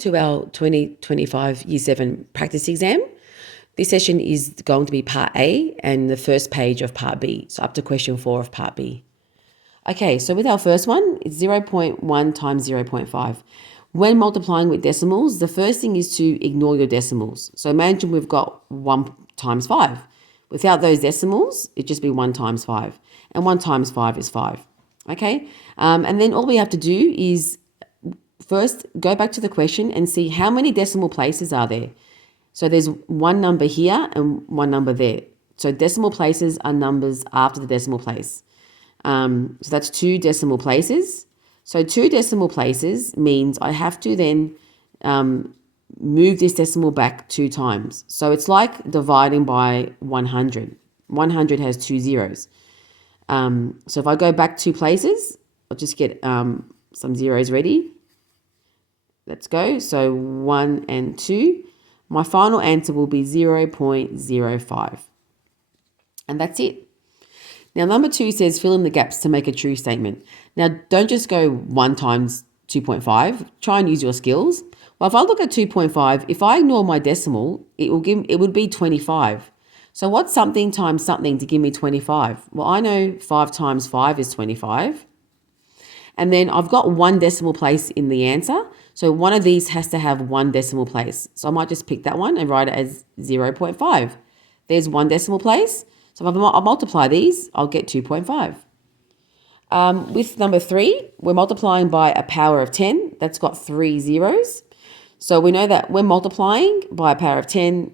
to our 2025 Year 7 practice exam. This session is going to be part A and the first page of part B, so up to question 4 of part B. Okay, so with our first one, it's 0.1 times 0.5. When multiplying with decimals, the first thing is to ignore your decimals. So imagine we've got 1 times 5. Without those decimals, it'd just be 1 times 5. And 1 times 5 is 5. Okay, and then all we have to do is first go back to the question and see how many decimal places are there. So there's one number here and one number there. So decimal places are numbers after the decimal place. So that's 2 decimal places. So 2 decimal places means I have to then move this decimal back 2 times. So it's like dividing by 100. 100 has 2 zeros. So if I go back 2 places, I'll just get some zeros ready. Let's go. So 1 and 2. My final answer will be 0.05. And that's it. Now, number 2 says fill in the gaps to make a true statement. Now, don't just go 1 times 2.5. Try and use your skills. Well, if I look at 2.5, if I ignore my decimal, it would be 25. So what's something times something to give me 25? Well, I know 5 times 5 is 25. And then I've got 1 decimal place in the answer. So one of these has to have 1 decimal place. So I might just pick that one and write it as 0.5. There's 1 decimal place. So if I multiply these, I'll get 2.5. With number 3, we're multiplying by a power of 10. That's got 3 zeros. So we know that when multiplying by a power of 10,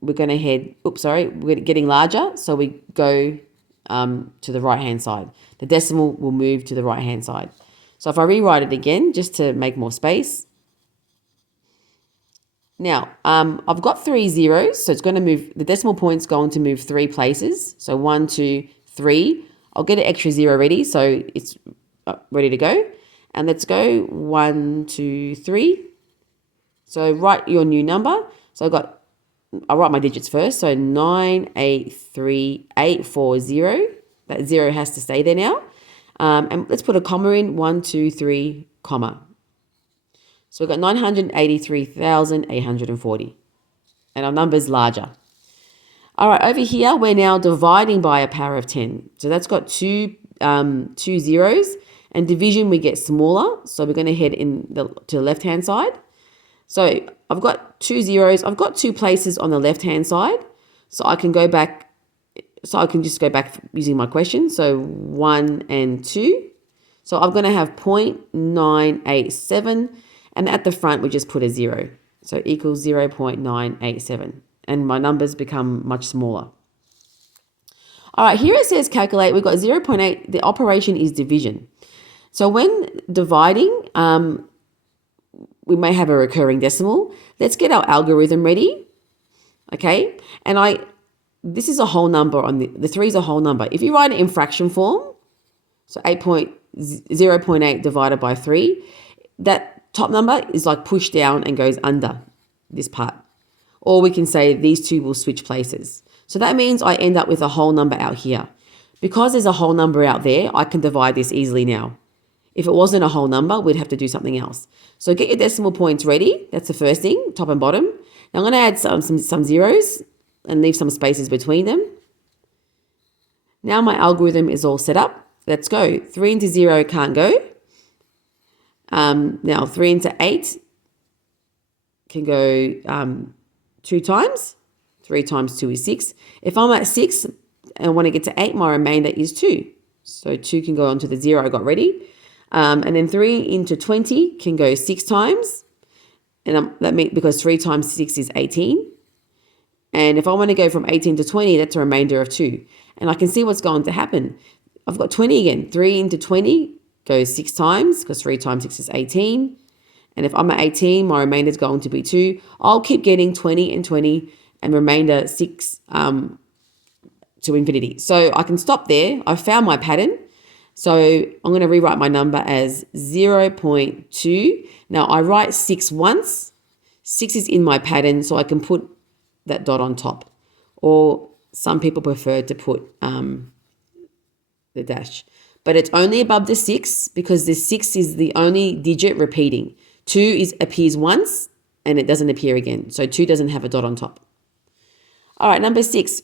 we're going to we're getting larger. So we go to the right-hand side. The decimal will move to the right-hand side. So if I rewrite it again, just to make more space. Now, I've got 3 zeros, so it's going to move, the decimal point's going to move 3 places. So 1, 2, 3. I'll get an extra 0 ready, so it's ready to go. And let's go 1, 2, 3. So write your new number. So I'll write my digits first. So 983840. That 0 has to stay there now. And let's put a comma in, 1, 2, 3, comma. So we've got 983,840. And our number's larger. All right, over here, we're now dividing by a power of 10. So that's got two zeros. And division, we get smaller. So we're going to head to the left-hand side. So I've got 2 zeros. I've got 2 places on the left-hand side. So I can go back. So I can just go back using my question. So 1 and 2. So I'm going to have 0.987. And at the front, we just put a 0. So equals 0.987. And my numbers become much smaller. All right, here it says calculate. We've got 0.8. The operation is division. So when dividing, we may have a recurring decimal. Let's get our algorithm ready. Okay, and this is a whole number on the 3 is a whole number. If you write it in fraction form, so 0.8 divided by 3, that top number is like pushed down and goes under this part. Or we can say these two will switch places. So that means I end up with a whole number out here. Because there's a whole number out there, I can divide this easily now. If it wasn't a whole number, we'd have to do something else. So get your decimal points ready. That's the first thing, top and bottom. Now I'm going to add some zeros and leave some spaces between them. Now my algorithm is all set up. Let's go. 3 into 0 can't go. Now 3 into 8 can go 2 times. 3 times 2 is 6. If I'm at 6 and want to get to 8, my remainder is 2. So 2 can go onto the 0 I got ready. And then 3 into 20 can go 6 times. And because 3 times 6 is 18. And if I want to go from 18 to 20, that's a remainder of 2. And I can see what's going to happen. I've got 20 again. 3 into 20 goes 6 times because 3 times 6 is 18. And if I'm at 18, my remainder is going to be 2. I'll keep getting 20 and 20 and remainder 6 to infinity. So I can stop there. I've found my pattern. So I'm going to rewrite my number as 0.2. Now I write 6 once. 6 is in my pattern, so I can put that dot on top. Or some people prefer to put the dash. But it's only above the 6 because the 6 is the only digit repeating. 2 appears once and it doesn't appear again. So 2 doesn't have a dot on top. All right, number 6.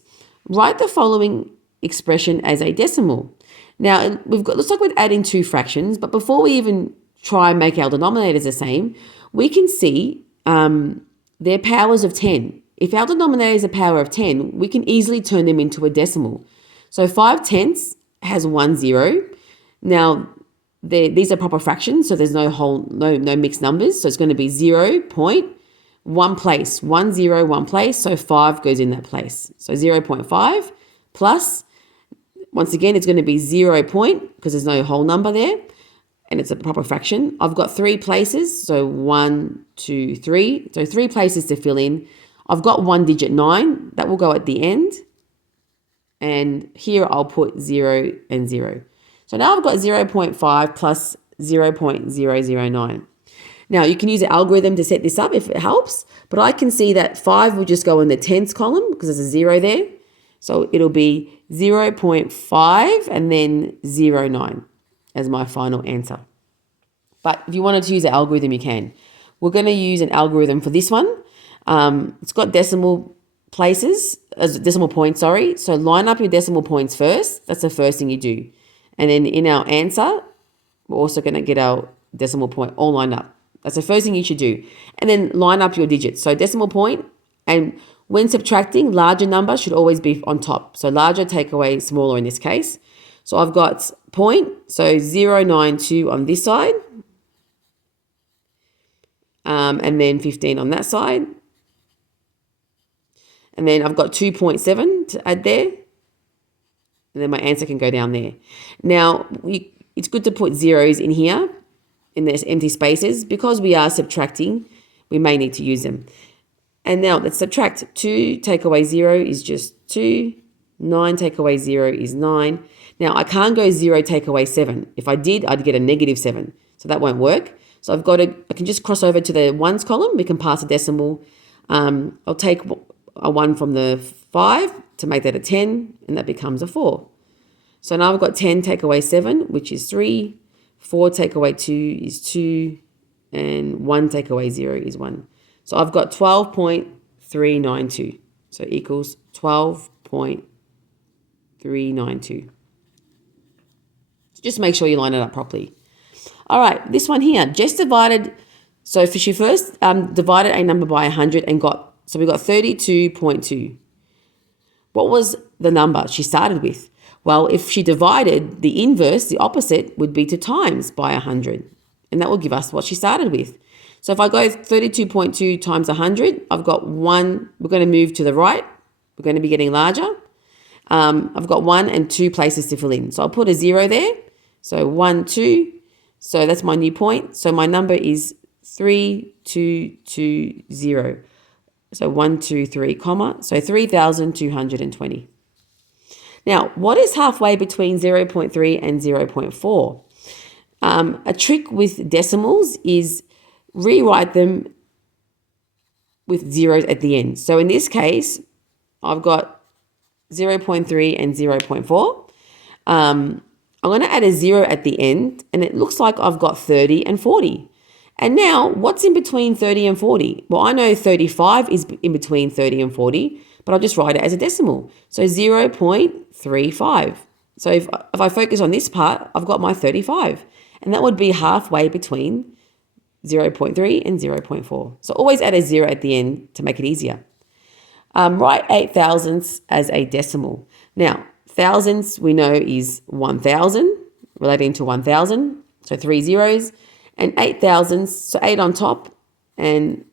Write the following expression as a decimal. Now, looks like we're adding 2 fractions, but before we even try and make our denominators the same, we can see their powers of 10. If our denominator is a power of 10, we can easily turn them into a decimal. So 5/10 has 1 0. Now, these are proper fractions, so there's no mixed numbers. So it's going to be 0.1 place, 1 0, 1 place. So 5 goes in that place. So 0.5 plus, once again, it's going to be 0 point because there's no whole number there. And it's a proper fraction. I've got 3 places, so 1, 2, 3. So 3 places to fill in. I've got 1 digit 9. That will go at the end. And here I'll put 0 and 0. So now I've got 0.5 plus 0.009. Now you can use an algorithm to set this up if it helps, but I can see that 5 will just go in the tens column because there's a 0 there. So it'll be 0.5 and then 0.9 as my final answer. But if you wanted to use an algorithm, you can. We're going to use an algorithm for this one. It's got decimal places, decimal points, sorry. So line up your decimal points first. That's the first thing you do. And then in our answer, we're also going to get our decimal point all lined up. That's the first thing you should do. And then line up your digits. So decimal point, and when subtracting, larger number should always be on top. So larger take away smaller in this case. So I've got point, so 0.92 on this side. And then 15 on that side. And then I've got 2.7 to add there. And then my answer can go down there. Now, it's good to put zeros in here, in these empty spaces. Because we are subtracting, we may need to use them. And now let's subtract. 2 take away 0 is just 2. 9 take away 0 is 9. Now, I can't go 0 take away 7. If I did, I'd get a -7. So that won't work. So I can just cross over to the ones column. We can pass a decimal. I'll take a 1 from the 5 to make that a 10, and that becomes a 4. So now I've got 10 take away 7, which is 3. 4 take away 2 is 2. And 1 take away 0 is 1. So I've got 12.392. So equals 12.392. So just make sure you line it up properly. All right, this one here, Jess divided, so she first divided a number by 100 and so we got 32.2. What was the number she started with? Well, if she divided, the inverse, the opposite, would be to times by 100. And that will give us what she started with. So if I go 32.2 times 100, I've got 1, we're going to move to the right. We're going to be getting larger. I've got 1 and 2 places to fill in. So I'll put a 0 there. So 1, 2. So that's my new point. So my number is 3220. So 1, 2, 3, comma. So 3,220. Now, what is halfway between 0.3 and 0.4? A trick with decimals is rewrite them with zeros at the end. So in this case, I've got 0.3 and 0.4. I'm going to add a 0 at the end, and it looks like I've got 30 and 40. And now, what's in between 30 and 40? Well, I know 35 is in between 30 and 40, but I'll just write it as a decimal. So 0.35. So if I focus on this part, I've got my 35. And that would be halfway between 0.3 and 0.4. So always add a 0 at the end to make it easier. Write 8 thousandths as a decimal. Now, thousandths we know is 1,000, relating to 1,000, so 3 zeros, and 8 thousandths, so 8 on top and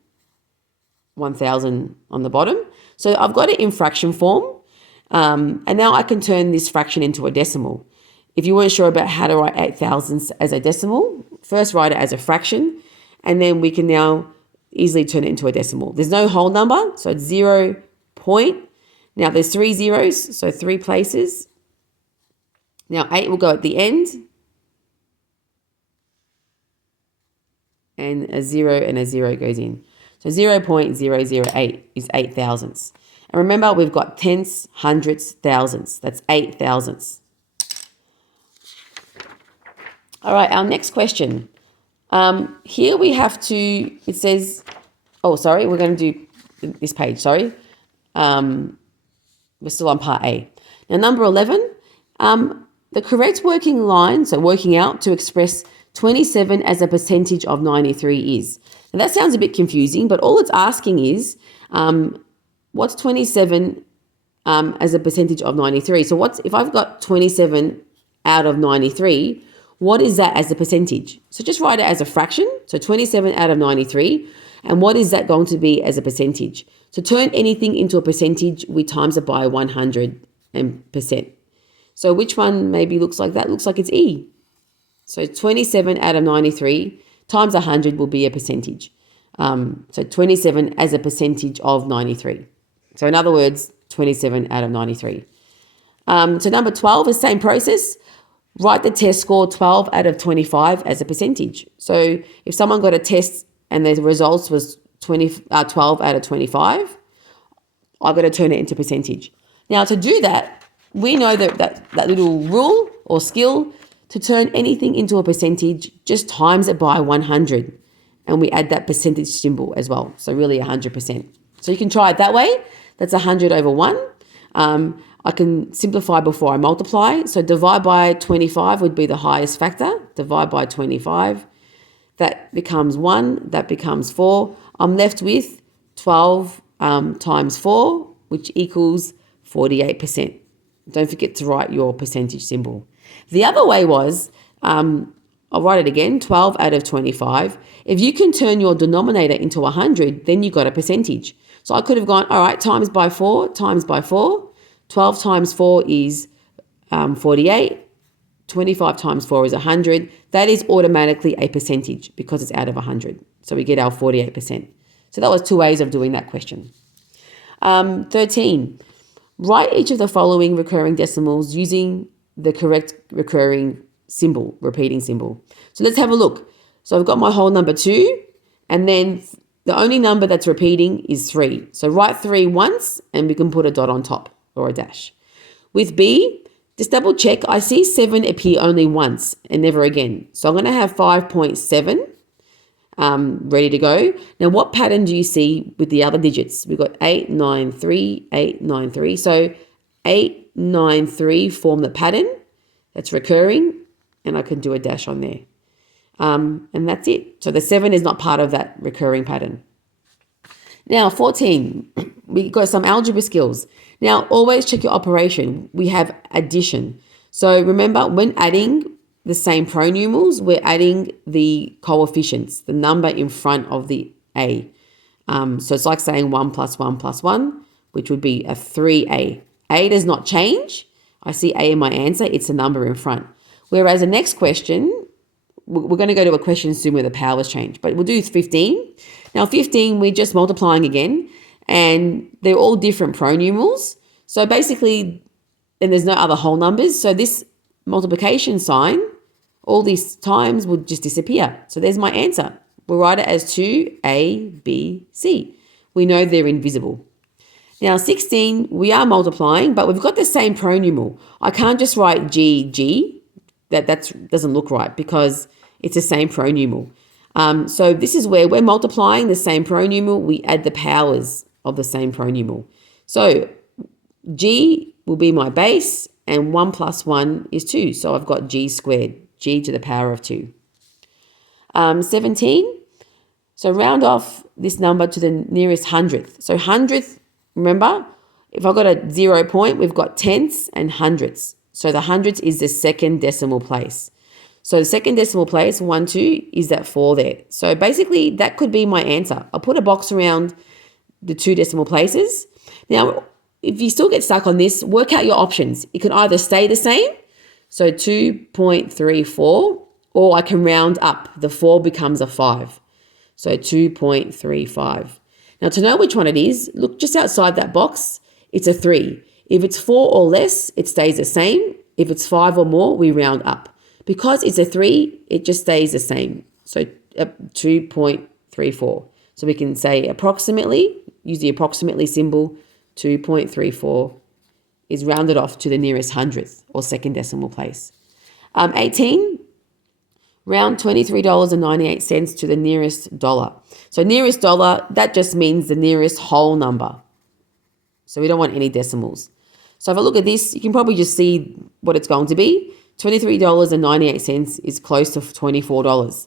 1,000 on the bottom. So I've got it in fraction form, and now I can turn this fraction into a decimal. If you weren't sure about how to write 8 thousandths as a decimal, first write it as a fraction, and then we can now easily turn it into a decimal. There's no whole number, so it's 0 point. Now there's 3 zeros, so 3 places. Now 8 will go at the end. And a 0 goes in. So 0.008 is 8 thousandths. And remember, we've got tenths, hundredths, thousandths. That's 8 thousandths. All right, our next question. Here we have to, it says, oh, sorry, we're going to do this page, sorry. We're still on part A. Now, number 11, the correct working line, so working out to express 27 as a percentage of 93 is. Now, that sounds a bit confusing, but all it's asking is, what's 27 as a percentage of 93? So if I've got 27 out of 93, what is that as a percentage? So just write it as a fraction. So 27 out of 93. And what is that going to be as a percentage? To turn anything into a percentage, we times it by 100%. So which one maybe looks like that? Looks like it's E. So 27 out of 93 times 100 will be a percentage. So 27 as a percentage of 93. So in other words, 27 out of 93. So number 12 is same process. Write the test score 12 out of 25 as a percentage. So if someone got a test and the results was 12 out of 25, I've got to turn it into percentage. Now to do that, we know that little rule or skill to turn anything into a percentage, just times it by 100. And we add that percentage symbol as well. So really 100%. So you can try it that way. That's 100 over 1. I can simplify before I multiply. So divide by 25 would be the highest factor. Divide by 25. That becomes 1. That becomes 4. I'm left with 12 times 4, which equals 48%. Don't forget to write your percentage symbol. The other way was, I'll write it again, 12 out of 25. If you can turn your denominator into 100, then you got a percentage. So I could have gone, all right, times by 4, times by 4. 12 times 4 is 48. 25 times 4 is 100. That is automatically a percentage because it's out of 100. So we get our 48%. So that was two ways of doing that question. 13. Write each of the following recurring decimals using the correct recurring symbol, repeating symbol. So let's have a look. So I've got my whole number 2, and then the only number that's repeating is 3. So write 3 once, and we can put a dot on top or a dash. With B, just double check. I see 7 appear only once and never again. So I'm going to have 5.7 ready to go. Now, what pattern do you see with the other digits? We've got 8, 9, 3, 8, 9, 3. So 8, 9, 3 form the pattern. That's recurring, and I can do a dash on there. And that's it. So the 7 is not part of that recurring pattern. Now, 14, we got some algebra skills. Now, always check your operation. We have addition. So remember, when adding the same pronumerals, we're adding the coefficients, the number in front of the A. So it's like saying 1 plus 1 plus 1, which would be a 3A. A does not change. I see A in my answer. It's the number in front. Whereas the next question, we're going to go to a question soon where the powers change, but we'll do 15. Now, 15, we're just multiplying again, and they're all different pronumerals. So basically, and there's no other whole numbers. So this multiplication sign, all these times would just disappear. So there's my answer. We'll write it as 2A, B, C. We know they're invisible. Now, 16, we are multiplying, but we've got the same pronumeral. I can't just write G, G. That doesn't look right because it's the same pronumeral. So this is where we're multiplying the same pronumeral. We add the powers of the same pronumeral. So G will be my base, and 1 plus 1 is 2. So I've got G squared, G to the power of 2. 17, so round off this number to the nearest hundredth. So hundredth, remember, if I've got a 0 point, we've got tenths and hundredths. So the hundredths is the second decimal place. So the second decimal place, 1, 2, is that 4 there. So basically, that could be my answer. I'll put a box around the 2 decimal places. Now, if you still get stuck on this, work out your options. It can either stay the same, so 2.34, or I can round up. The 4 becomes a 5. So 2.35. Now, to know which one it is, look just outside that box. It's a 3. If it's 4 or less, it stays the same. If it's 5 or more, we round up. Because it's a 3, it just stays the same. So 2.34. So we can say approximately, use the approximately symbol, 2.34 is rounded off to the nearest hundredth or second decimal place. 18, Round $23.98 to the nearest dollar. So nearest dollar, that just means the nearest whole number. So we don't want any decimals. So if I look at this, you can probably just see what it's going to be. $23.98 is close to $24.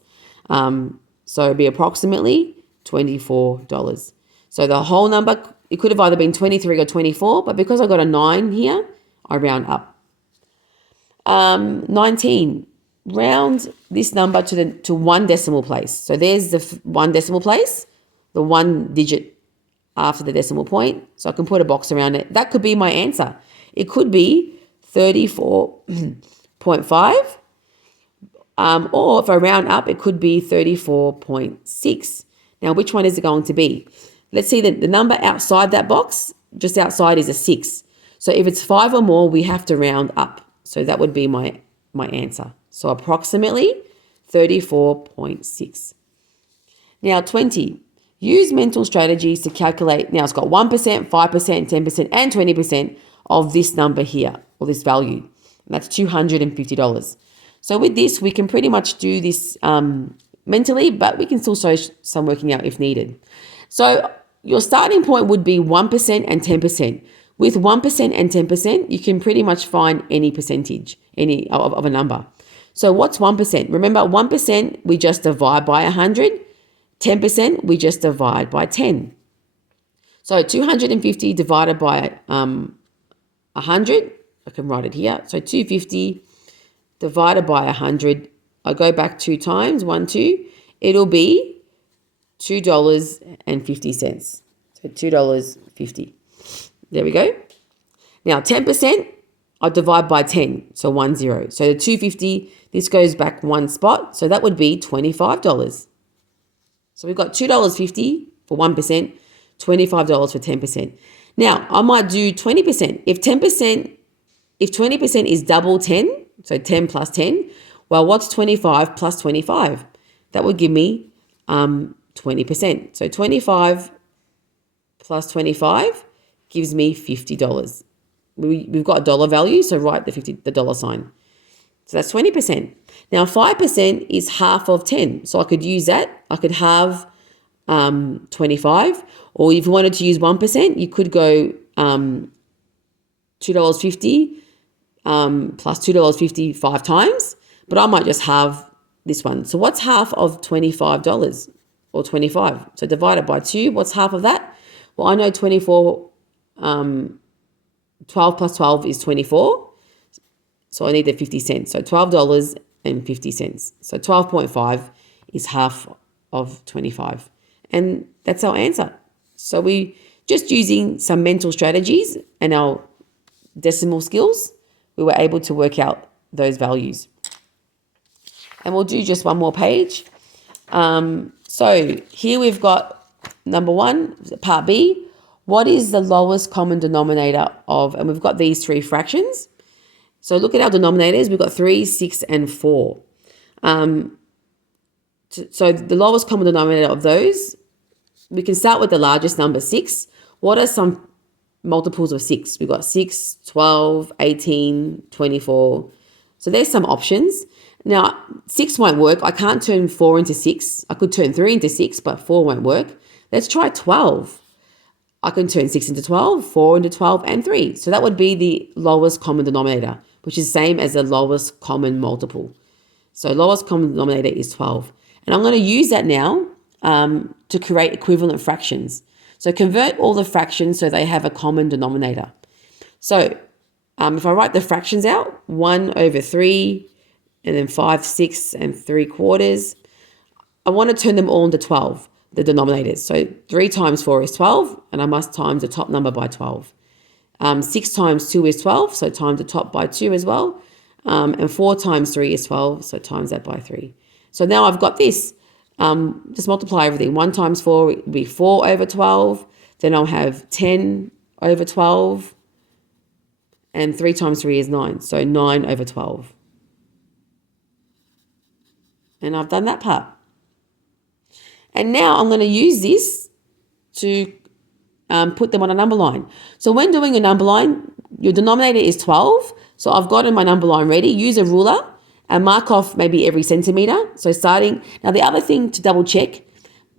So it'd be approximately $24. So the whole number, it could have either been 23 or 24, but because I got a 9 here, I round up. 19. Round this number to one decimal place. So there's the one decimal place, the one digit after the decimal point. So I can put a box around it. That could be my answer. It could be 34.5. Or if I round up, it could be 34.6. Now, which one is it going to be? Let's see the number outside that box, just outside is a 6. So if it's 5 or more, we have to round up. So that would be my answer. So approximately 34.6. Now 20. Use mental strategies to calculate. Now it's got 1%, 5%, 10%, and 20% of this number here, or this value. And that's $250. So with this, we can pretty much do this mentally, but we can still show some working out if needed. So your starting point would be 1% and 10%. With 1% and 10%, you can pretty much find any percentage, any of a number. So what's 1%? Remember, 1% we just divide by 100. 10% we just divide by 10. So 250 divided by 100, I can write it here. So 250 divided by 100, I go back 2 times, 1, 2, it'll be $2.50. So $2.50. There we go. Now 10%, I divide by 10, so 1, 0. So the 250, this goes back 1 spot, so that would be $25. So we've got $2.50 for 1%, $25 for 10%. Now, I might do 20%. If 20% is double 10, so 10 plus 10, well, what's 25 plus 25? That would give me 20%. So 25 plus 25 gives me $50. We've got a dollar value, so write the dollar sign. So that's 20%. Now 5% is half of 10. So I could use that. I could have 25. Or if you wanted to use 1%, you could go $2.50 plus $2.50 5 times. But I might just have this one. So what's half of $25 or 25? So divide it by 2. What's half of that? Well, I know 24, 12 plus 12 is 24. So I need the 50 cents. So $12.50. So 12.5 is half of 25. And that's our answer. So we just using some mental strategies and our decimal skills, we were able to work out those values. And we'll do just one more page. So here we've got number 1, part B. What is the lowest common denominator of, and we've got these 3 fractions. So look at our denominators. We've got 3, 6, and 4. So the lowest common denominator of those, we can start with the largest number, 6. What are some multiples of 6? We've got 6, 12, 18, 24. So there's some options. Now, 6 won't work. I can't turn 4 into 6. I could turn 3 into 6, but 4 won't work. Let's try 12. I can turn 6 into 12, 4 into 12, and 3. So that would be the lowest common denominator, which is the same as the lowest common multiple. So lowest common denominator is 12. And I'm going to use that now to create equivalent fractions. So convert all the fractions so they have a common denominator. So if I write the fractions out, 1 over 3, and then 5, 6, and 3/4, I want to turn them all into 12, the denominators. So 3 times 4 is 12, and I must times the top number by 12. 6 times 2 is 12, so times the top by 2 as well. And 4 times 3 is 12, so times that by 3. So now I've got this. Just multiply everything. 1 times 4 would be 4 over 12. Then I'll have 10 over 12. And 3 times 3 is 9, so 9 over 12. And I've done that part. And now I'm going to use this to put them on a number line. So when doing a number line, your denominator is 12. So I've got my number line ready. Use a ruler and mark off maybe every centimetre. So starting, now the other thing to double check,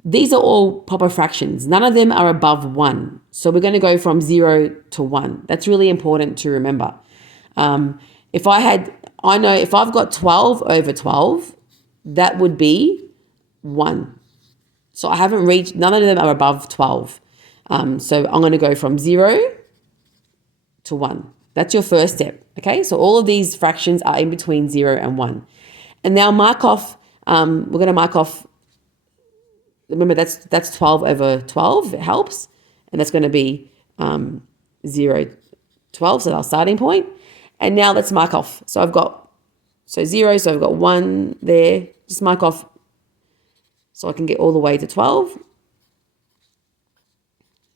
these are all proper fractions. None of them are above 1. So we're going to go from 0 to 1. That's really important to remember. I know if I've got 12 over 12, that would be 1. So I haven't reached, none of them are above 12. So I'm going to go from 0 to 1. That's your first step, okay? So all of these fractions are in between 0 and 1. And now mark off, we're going to mark off, remember that's 12 over 12, it helps. And that's going to be 0, 12, so that's our starting point. And now let's mark off. So I've got, 0, so I've got 1 there. Just mark off so I can get all the way to 12.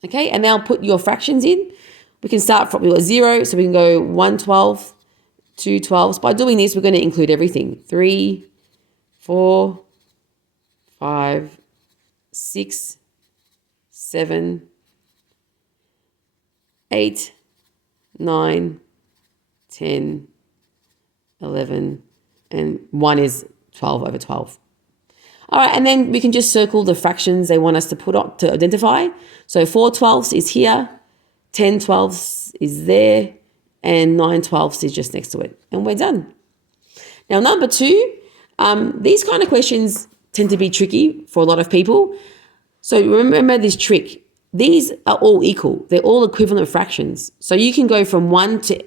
Okay, and now put your fractions in. We can start from, we've got 0, so we can go 1 12, 2 12s. By doing this, we're going to include everything. 3, 4, 5, 6, 7, 8, 9, 10, 11, and 1 is 12 over 12. All right, and then we can just circle the fractions they want us to put on to identify. So 4 12ths is here, 10 12ths is there, and 9 12ths is just next to it. And we're done. Now, number 2, these kind of questions tend to be tricky for a lot of people. So remember this trick. These are all equal. They're all equivalent fractions. So you can go from 1 to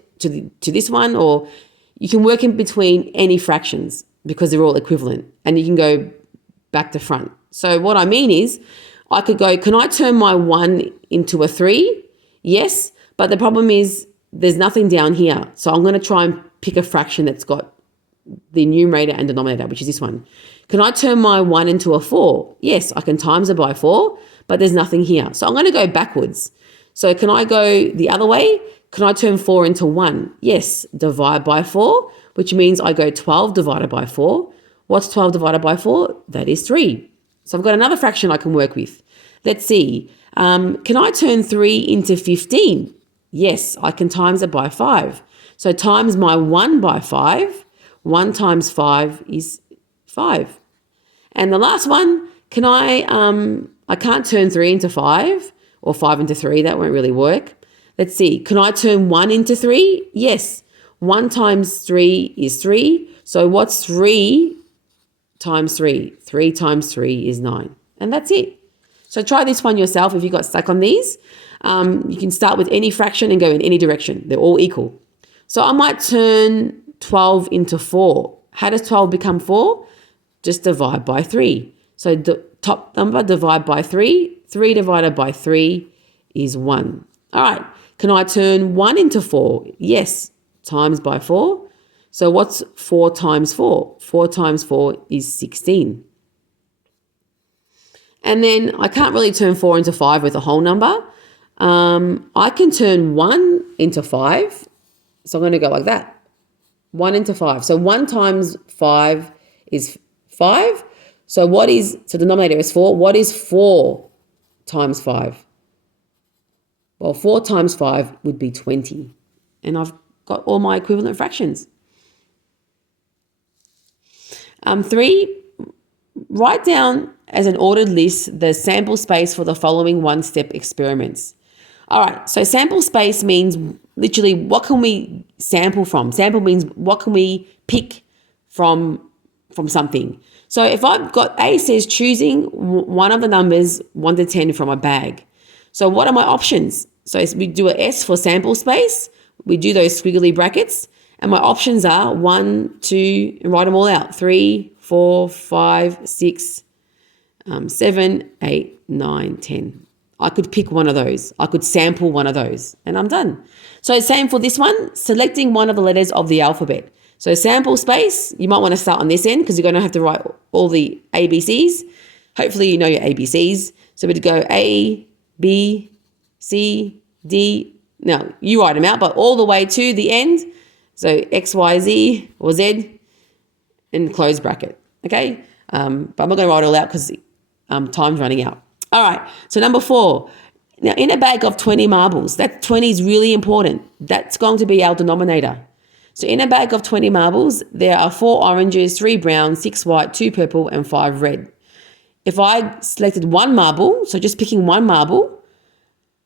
this one, or you can work in between any fractions because they're all equivalent. And you can go back to front. So what I mean is I could go, can I turn my 1 into a 3? Yes, but the problem is there's nothing down here. So I'm going to try and pick a fraction that's got the numerator and denominator, which is this one. Can I turn my 1 into a 4? Yes, I can times it by 4, but there's nothing here. So I'm going to go backwards. So can I go the other way? Can I turn 4 into 1? Yes, divide by 4, which means I go 12 divided by 4. What's 12 divided by 4? That is 3. So I've got another fraction I can work with. Let's see. Can I turn 3 into 15? Yes, I can times it by 5. So times my 1 by 5. 1 times 5 is 5. And the last one, can I can't turn 3 into 5 or 5 into 3. That won't really work. Let's see. Can I turn 1 into 3? Yes. 1 times 3 is 3. So what's 3 times 3? 3 times 3 is 9. And that's it. So try this one yourself if you got stuck on these. You can start with any fraction and go in any direction. They're all equal. So I might turn 12 into 4. How does 12 become 4? Just divide by 3. So the top number, divide by 3. 3 divided by 3 is 1. All right. Can I turn 1 into 4? Yes. Times by 4. So what's 4 times 4? 4 times 4 is 16. And then I can't really turn 4 into 5 with a whole number. I can turn 1 into 5. So I'm going to go like that. 1 into 5. So 1 times 5 is 5. So so the denominator is 4. What is 4 times 5? Well, 4 times 5 would be 20. And I've got all my equivalent fractions. 3, write down as an ordered list the sample space for the following one-step experiments. All right, so sample space means literally what can we sample from? Sample means what can we pick from something. So if I've got A says choosing one of the numbers 1 to 10 from a bag. So what are my options? So we do a S for sample space. We do those squiggly brackets. And my options are 1, 2, and write them all out. 3, 4, 5, 6, 7, 8, 9, 10. I could pick one of those. I could sample one of those and I'm done. So same for this one, selecting one of the letters of the alphabet. So sample space, you might want to start on this end because you're going to have to write all the ABCs. Hopefully you know your ABCs. So we'd go A, B, C, D. Now you write them out, but all the way to the end. So X, Y, Z or Z and close bracket. Okay. But I'm not going to write it all out because time's running out. All right. So number 4. Now in a bag of 20 marbles, that 20 is really important. That's going to be our denominator. So in a bag of 20 marbles, there are 4 oranges, 3 brown, 6 white, 2 purple, and 5 red. If I selected one marble, so just picking one marble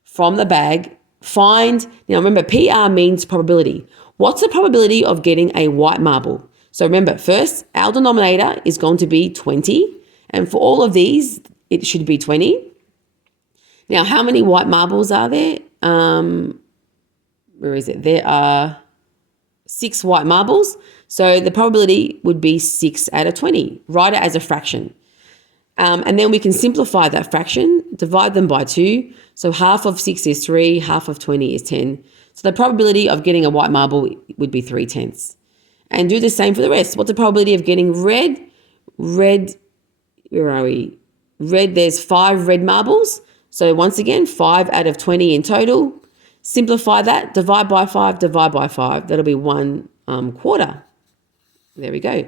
from the bag, now remember, PR means probability. What's the probability of getting a white marble? So remember, first, our denominator is going to be 20. And for all of these, it should be 20. Now, how many white marbles are there? Where is it? There are 6 white marbles. So the probability would be 6 out of 20. Write it as a fraction. And then we can simplify that fraction, divide them by 2. So half of 6 is 3, half of 20 is 10. So the probability of getting a white marble would be 3/10. And do the same for the rest. What's the probability of getting red? Red, where are we? Red, there's 5 red marbles. So once again, 5 out of 20 in total. Simplify that, divide by 5, divide by 5. That'll be 1/4. There we go.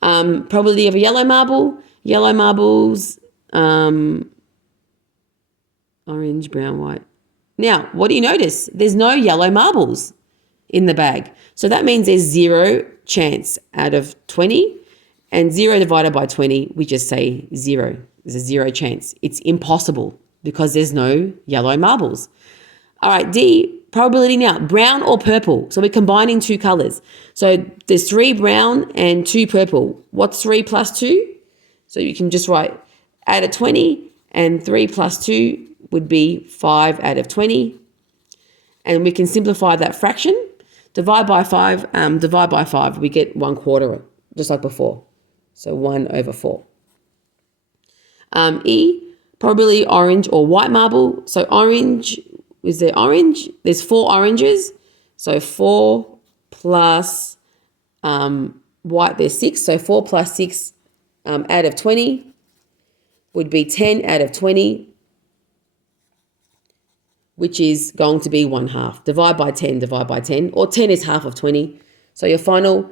Probability of a yellow marble. Yellow marbles, orange, brown, white. Now, what do you notice? There's no yellow marbles in the bag. So that means there's 0 chance out of 20. And 0 divided by 20, we just say 0. There's a 0 chance. It's impossible because there's no yellow marbles. All right, D, probability now, brown or purple. So we're combining 2 colors. So there's 3 brown and 2 purple. What's 3 plus 2? So you can just write out of 20, and 3 plus 2 would be 5 out of 20. And we can simplify that fraction. Divide by 5, we get 1/4, just like before. So 1/4. E, probability orange or white marble. So orange, is there orange? There's 4 oranges. So 4 plus white, there's 6. So 4 plus 6 out of 20 would be 10 out of 20, which is going to be 1/2. Divide by 10, or 10 is half of 20. So your final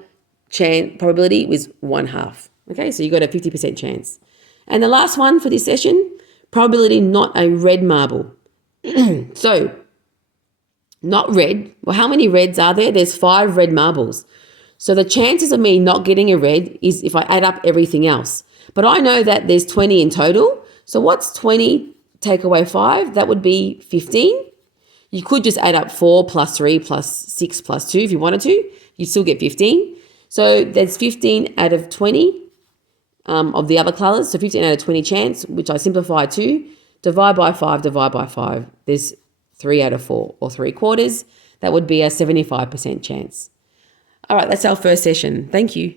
probability was 1/2. Okay, so you got a 50% chance. And the last one for this session, probability not a red marble. So, not red. Well, how many reds are there? There's 5 red marbles. So the chances of me not getting a red is if I add up everything else. But I know that there's 20 in total. So what's 20 take away 5? That would be 15. You could just add up 4 plus 3 plus 6 plus 2 if you wanted to. You'd still get 15. So there's 15 out of 20 of the other colors. So 15 out of 20 chance, which I simplify to. Divide by 5, divide by 5. There's 3 out of 4, or 3/4. That would be a 75% chance. All right, that's our first session. Thank you.